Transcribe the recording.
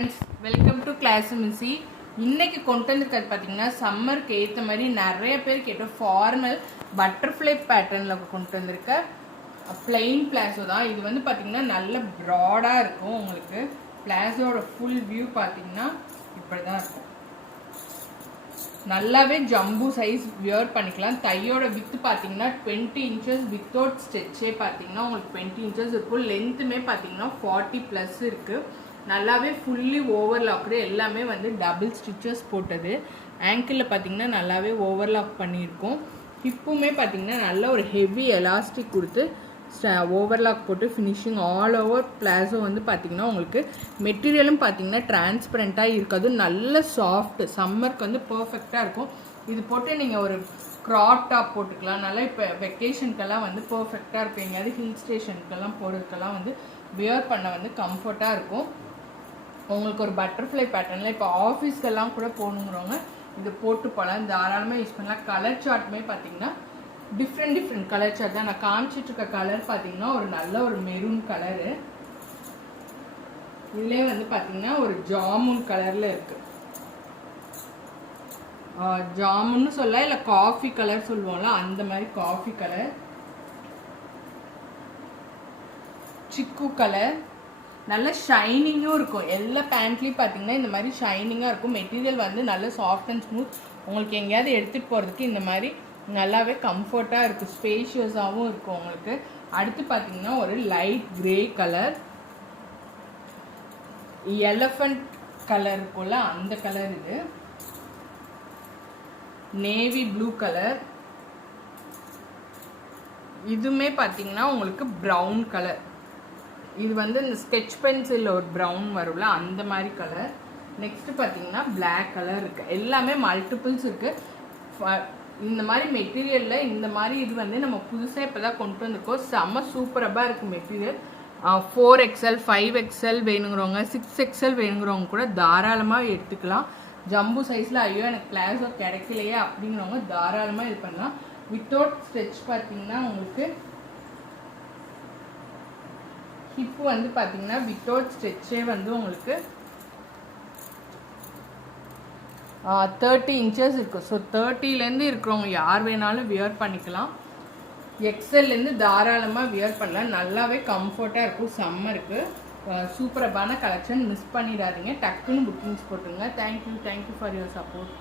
Welcome to class மிஸ்ஸி. இன்னைக்கு கொண்டு வந்திருக்கிறது பார்த்தீங்கன்னா சம்மருக்கு ஏற்ற மாதிரி நிறைய பேர் கேட்ட ஃபார்மல் பட்டர்ஃப்ளை பேட்டர்னில் கொண்டு வந்திருக்க பிளெயின் பிளாசோ தான். இது வந்து பார்த்தீங்கன்னா நல்ல ப்ராடாக இருக்கும். உங்களுக்கு பிளாசோட ஃபுல் வியூ பார்த்தீங்கன்னா இப்படி தான் இருக்கும். நல்லாவே ஜம்பு சைஸ் வியர் பண்ணிக்கலாம். தையோட வித்து பார்த்தீங்கன்னா 20 inches வித்தவுட் ஸ்டிச்சே பார்த்தீங்கன்னா உங்களுக்கு 20 inches இருக்கும். லென்த்துமே பார்த்தீங்கன்னா 40+ இருக்குது. நல்லாவே ஃபுல்லி ஓவர்லாக்டு, எல்லாமே வந்து டபுள் ஸ்டிச்சஸ் போட்டது. ஆங்கிளில் பார்த்தீங்கன்னா நல்லாவே ஓவர்லாக் பண்ணியிருக்கோம். ஹிப்புமே பார்த்தீங்கன்னா நல்ல ஒரு ஹெவி எலாஸ்டிக் கொடுத்து ஓவர்லாக் போட்டு ஃபினிஷிங். ஆல் ஓவர் பிளாசோ வந்து பார்த்தீங்கன்னா உங்களுக்கு மெட்டீரியலும் பார்த்தீங்கன்னா டிரான்ஸ்பரண்ட்டாக இருக்காது. நல்ல சாஃப்ட், சம்மருக்கு வந்து பர்ஃபெக்டாக இருக்கும். இது போட்டு நீங்கள் ஒரு க்ராப் டாப் போட்டுக்கலாம். நல்லா இப்போ வெக்கேஷனுக்கெல்லாம் வந்து பர்ஃபெக்டாக இருக்கும். எங்கேயாவது ஹில் ஸ்டேஷனுக்கெல்லாம் போகிறதுக்கெல்லாம் வந்து வியர் பண்ண வந்து கம்ஃபர்ட்டாக இருக்கும். உங்களுக்கு ஒரு பட்டர்ஃப்ளை பேட்டர்னில் இப்போ ஆஃபீஸ்க்கெல்லாம் கூட போகணுங்கிறவங்க இது போட்டு போகலாம். தாராளமாக யூஸ் பண்ணலாம். கலர் சார்ட்டுமே பார்த்தீங்கன்னா டிஃப்ரெண்ட் கலர் சார்ட் தான். நான் காமிச்சிட்ருக்க கலர் பார்த்தீங்கன்னா ஒரு நல்ல ஒரு மெரூன் கலரு. இதுலேயே வந்து பார்த்தீங்கன்னா ஒரு ஜாமுன் கலரில் இருக்குது. ஜாமுன்னு சொல்ல இல்லை காஃபி கலர் சொல்லுவோம்ல, அந்த மாதிரி காஃபி கலர். சிக்கு கலர். நல்ல ஷைனிங்கும் இருக்கும். எல்லா பேண்ட்லேயும் பார்த்தீங்கன்னா இந்த மாதிரி ஷைனிங்காக இருக்கும். மெட்டீரியல் வந்து நல்ல சாஃப்ட் அண்ட் ஸ்மூத். உங்களுக்கு எங்கேயாவது எடுத்துகிட்டு போகிறதுக்கு இந்த மாதிரி நல்லாவே கம்ஃபர்ட்டாக இருக்கும். ஸ்பேஷியஸாகவும் இருக்கும் உங்களுக்கு. அடுத்து பார்த்தீங்கன்னா ஒரு light grey colour, elephant colour இருக்கும்ல அந்த கலர். இது நேவி ப்ளூ கலர். இதுவுமே பார்த்தீங்கன்னா உங்களுக்கு ப்ரௌன் கலர். இது வந்து இந்த ஸ்கெட்ச் பென்சில் ஒரு ப்ரௌன் வரும்ல அந்த மாதிரி கலர். நெக்ஸ்ட்டு பார்த்தீங்கன்னா பிளாக் கலர் இருக்குது. எல்லாமே மல்டிபிள்ஸ் இருக்குது. இந்த மாதிரி மெட்டீரியலில் இந்த மாதிரி இது வந்து நம்ம புதுசாக இப்போ தான் கொண்டு வந்திருக்கோம். செம்ம சூப்பராக இருக்குது மெட்டீரியல். 4XL 5XL வேணுங்கிறவங்க, 6XL வேணுங்கிறவங்க கூட தாராளமாக எடுத்துக்கலாம். ஜம்பு சைஸில் ஐயோ எனக்கு பிளாசோ கிடைக்கலையே அப்படிங்கிறவங்க தாராளமாக இது பண்ணலாம். வித்தவுட் ஸ்டிச் பார்த்தீங்கன்னா உங்களுக்கு ஹிப்பு வந்து பார்த்தீங்கன்னா வித்தவுட் ஸ்டிச்சே வந்து உங்களுக்கு 30 inches இருக்குது. ஸோ 30லேருந்து இருக்கிறவங்க யார் வேணாலும் வியர் பண்ணிக்கலாம். எக்ஸல்லேருந்து தாராளமாக வியர் பண்ணலாம். நல்லாவே கம்ஃபர்ட்டாக இருக்கும். சம்மருக்கு சூப்பரான கலெக்ஷன். மிஸ் பண்ணிடாதீங்க. டக்குன்னு புக்கிங்ஸ் போட்டுருங்க. Thank you for your support.